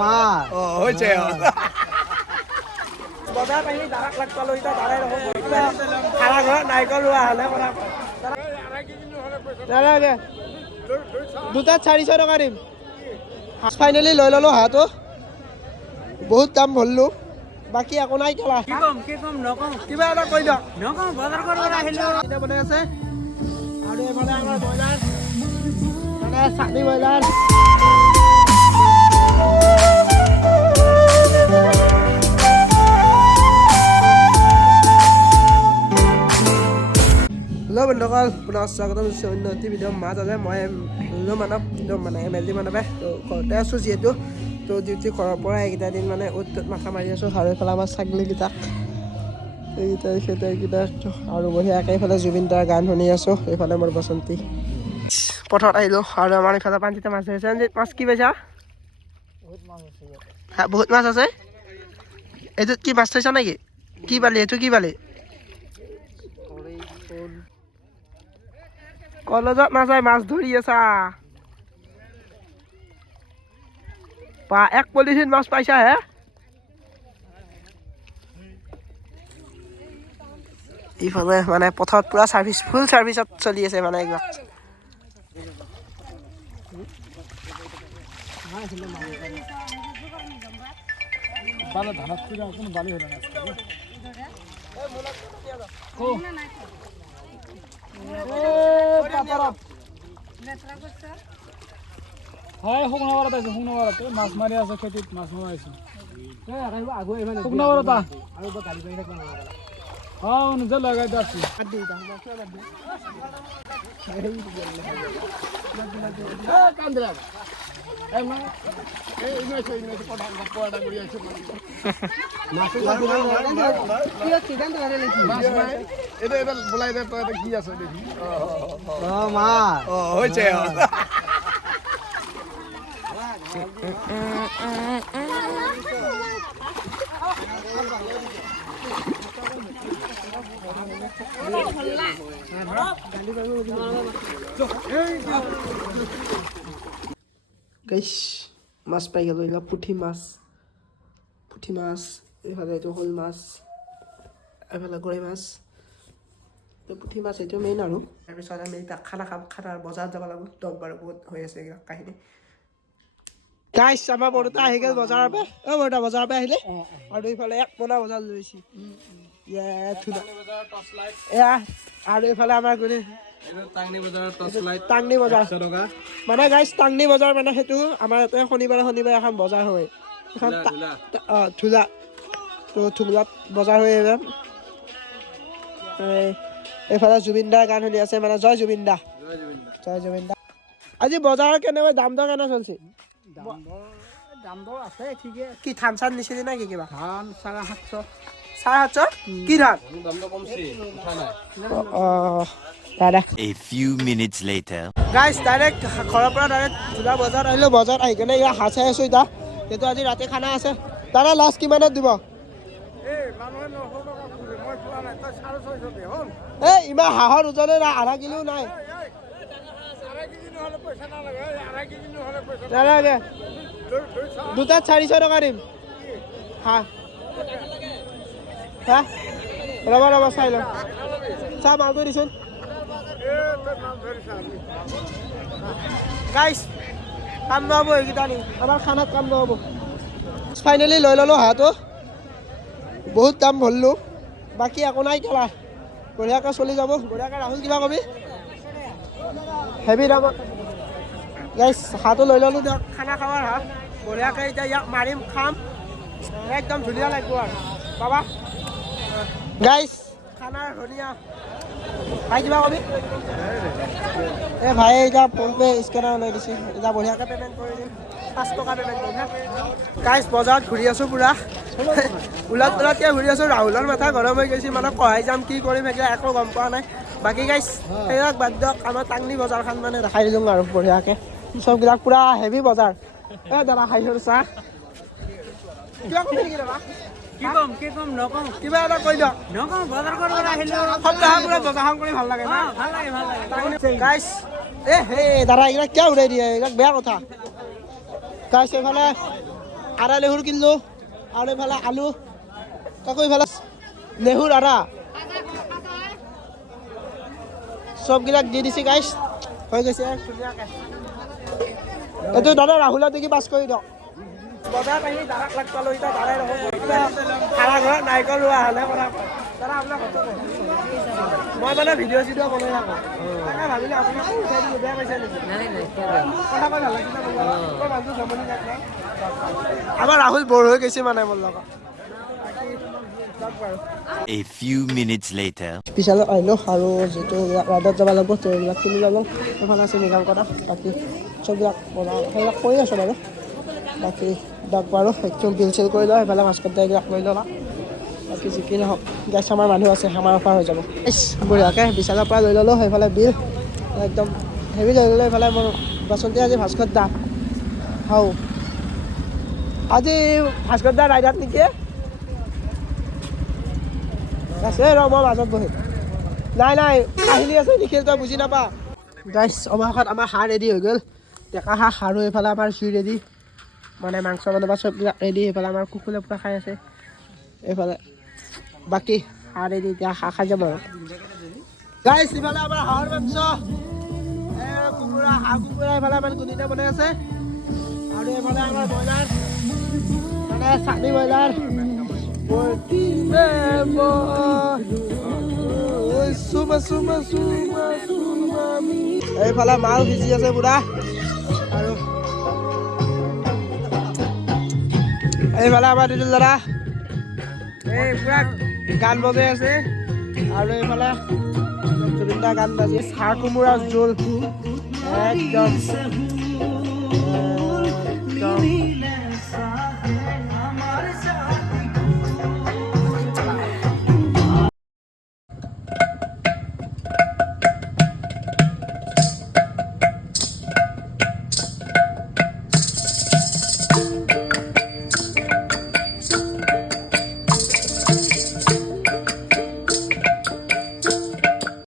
মা হৈছে বজাৰ আহি দাৰাক লাগ পালো এতিয়া দাৰাই খানা ঘৰত নাৰিকল ৰোৱা হ'লে দাদা দুটাত 400 টকা দিম ফাইনেলি লৈ ললো হাঁহটো বহুত দাম ভৰলো বাকী একো নাই খেলা কি কম নকওঁ কিবা এটা কৈ দিয়ক নকওঁ বজাৰ কৰিব আহিলো এতিয়া বনাই আছে আৰু এইফালে আমাৰ ব্ৰইলাৰ মানে চাকনি ব্ৰইলাৰ হেল্ল' বন্ধুসকল পুনৰ স্বাগতম অন্য এটি ভিডিঅ' মাত আছে মই হেল্ল' মানৱ মানে MLD মানৱে তো ঘৰতে আছোঁ যিহেতু তো ডিউটি ঘৰৰ পৰা এইকেইটা দিন মানে অ'ত মাথা মাৰি আছোঁ আৰু এইফালে আমাৰ ছাগলীকেইটাক এইকেইটা আৰু বঢ়িয়াকৈ এইফালে জুবিন দাৰ গান শুনি আছোঁ এইফালে মোৰ বসন্তী পথাৰত আহিলোঁ আৰু আমাৰ এইফালে পানীতে মাছ ধৰিছে মাছ কি পাইছা বহুত মাছ আছে এইটোত কি মাছ থৈছা নেকি কি পালি এইটো কি পালি কলেজত নাযায় মাছ ধৰি আছা বা এক পলিথিন মাছ পাইছা হে ইফালে মানে পথাৰত পুৰা চাৰ্ভিচ ফুল চাৰ্ভিচত চলি আছে মানে এইবিলাক হয় শুকনাবাৰত আছে শুকনাবাৰত মাছ মাৰি আছে খেতিত মাছ মাৰিছো শুকনাবাৰত নিজে লগাই আছো বোলাই দে তই কি আছে দেখি মা হৈছে গাইছ মাছ পাই গ'লো এইবিলাক পুঠি মাছ এইফালে এইটো শ'ল মাছ এইফালে গৰৈ মাছ পুঠি মাছ এইটো মেইন আৰু তাৰপিছত আমি এতিয়া খানা খাম খানাৰ বজাৰত যাব লাগিব 10 বাৰ বহুত হৈ আছে এইবিলাক কাহিনী গাইছ আমাৰ বৰতা আহি গ'ল বজাৰৰ পৰা বৰতা বজাৰৰ পৰা আহিলে আৰু এইফালে এক মোনা বজাৰ লৈছে এয়া আৰু এইফালে আমাৰ গ'লে টাংনি বজাৰ মানে গাইছ টাংনি বজাৰ মানে সেইটো আমাৰ ইয়াতে শনিবাৰে এখন বজাৰ হয় এখন ধুলা তো ধুলাত বজাৰ হৈ যাম এইফালে জুবিন দাৰ গান শুনি আছে মানে জয় জুবিন দা আজি বজাৰৰ কেনেকৈ দাম দৰ কেনে চলিছে দাম দৰ আছে ঠিকে কি ধান চান নিছিলি নেকি কিবা ধান 750 কি ধান A few minutes later. গাইছ ডাইৰেক্ট ঘৰৰ পৰা ডাইৰেক্ট ধুলা বজাৰত আহিলোঁ বজাৰত আহি কেনে ইয়াত হাঁহ চাই আছোঁ এতিয়া সেইটো আজি ৰাতি খানা আছে দাদা লাষ্ট কিমানত দিব এই ইমান হাঁহৰ ওজনে নাই আধা কিলো নাই নালাগে দুটাত 400 টকা দিম হাঁহ ৰ'বা চাই লওঁ চাহ মালটো দিছোন গাইছ কাম নহ'ব এইকেইটা নি আমাৰ খানাত কাম নহ'ব ফাইনেলি লৈ ল'লোঁ হাঁহটো বহুত দাম ভৰলোঁ বাকী একো নাই খেলা বঢ়িয়াকৈ চলি যাব বঢ়িয়াকৈ ৰাহুল কিবা কবি হেভি দামত গাইছ হাঁহটো লৈ ল'লোঁ দিয়ক খানা খাৱাৰ হাঁহ বঢ়িয়াকৈ এতিয়া ইয়াক মাৰিম খাম একদম ধুনীয়া লাগিব আৰু বাবা গাইছ খানাৰ ধুনীয়া ভাই কিবা কবি ভাই এতিয়া ফোনপে স্কেনাৰ লৈ দিছে এতিয়া বঢ়িয়াকৈ পে'মেণ্ট কৰি দিম 5 টকা পে'মেণ্ট কৰিম গাইছ বজাৰত ঘূৰি আছোঁ পুৰা ওলাতকৈ ঘূৰি আছোঁ ৰাহুলৰ মাথা গৰম হৈ গৈছে মানে কঢ়াই যাম কি কৰিম এতিয়া একো গম পোৱা নাই বাকী গাইছ সেইবিলাক বাদ দিয়ক আমাৰ টাংনি বজাৰখন মানে দেখাই দিলোঁ আৰু বঢ়িয়াকৈ চববিলাক পুৰা হেভি বজাৰ দাদা খাইছোঁ চাহ কিবা কবি নেকি দাদা কি কম নকওঁ কিবা এটা কৈ দিয়ক নকওঁ বজাৰ কৰিব আহিলো সপ্তাহৰ পৰা বজাৰখন কৰি ভাল লাগে না ভাল লাগে গাইছ হে দাদা এইবিলাক কিয় উৰাই দিয়ে এইবিলাক বেয়া কথা গাইছ এইফালে আদা নেহুৰ কিনিলোঁ আৰু এইফালে আলু কাকো এইফালে নেহুৰ আদা চববিলাক দি দিছে গাইছ হৈ গৈছে ধুনীয়াকৈ এইটো দাদা ৰাহুলে দেখি পাছ কৰি দিয়ক বজাৰত আহি দাদাক লগ পালোঁ এতিয়া দাদাই খানা ঘৰত নাৰিকল ৰোৱা হ'লে কথা কয় দাদা আপোনাক মই মানে ভিডিঅ' চিডিঅ' বনাই থাকোঁ তাকে ভাবিলোঁ আপোনাক উঠাই দিলোঁ বেয়া পাইছে নেকি কথা কৈ ভাল লাগিছিলে মোৰ মানুহটো জমনি যাক আমাৰ ৰাহুল বৰ হৈ গৈছে মানে মোৰ লগত A few minutes later. পিছলৈ আহিলোঁ আৰু যিটো ৰাইডত যাব লাগিব সেইবিলাক কিনি ল'লোঁ এইফালে আছে মৃগাংক দা বাকী চববিলাক বনাওঁ সেইবিলাক কৰি আছোঁ বাৰু বাকী দাক বাৰু একদম বিল চিল কৰি লওঁ সেইফালে মাছকট এইবিলাক লৈ ল'লা বাকী যি কি নহওক গেছ আমাৰ মানুহ আছে আমাৰ অফাৰ হৈ যাব বঢ়িয়াকৈ বিশালৰ পৰা লৈ ল'লোঁ সেইফালে বিল একদম হেভি লৈ ল'লোঁ এইফালে মোৰ বাচন্তি আজি ভাস্কৰ দা হাও আজি ভাস্কৰ দা ৰাইডাত নেকি আছে ৰ মই মাজত বহি নাই নাই কাহিনী আছে নিখিল তই বুজি নাপা গাইছ অৱশেষত আমাৰ হাঁহ ৰেডি হৈ গ'ল ডেকা হাঁহ আৰু এইফালে আমাৰ জুই ৰেডি মানে মাংস বনাব চববিলাক ৰেডি এইফালে আমাৰ কুকুৰে পুৰা খাই আছে এইফালে বাকী হাঁহ ৰেডি এতিয়া হাঁহ খাই যাম আৰু গাইছ এইফালে আমাৰ হাঁহৰ মাংস কুকুৰা হাঁহ কুকুৰা এইফালে আমাৰ গুণিতে বনাই আছে আৰু এইফালে আমাৰ ব্ৰইলাৰ মানে চাটনি ব্ৰইলাৰ এইফালে মাল ভিজি আছে পুৰা আৰু এইফালে আমাৰ দুজন দাদা এই পুৰা গান বজাই আছে আৰু এইফালে জুবিনদা গান বাজি হাঁহ কোমোৰা জোল একদম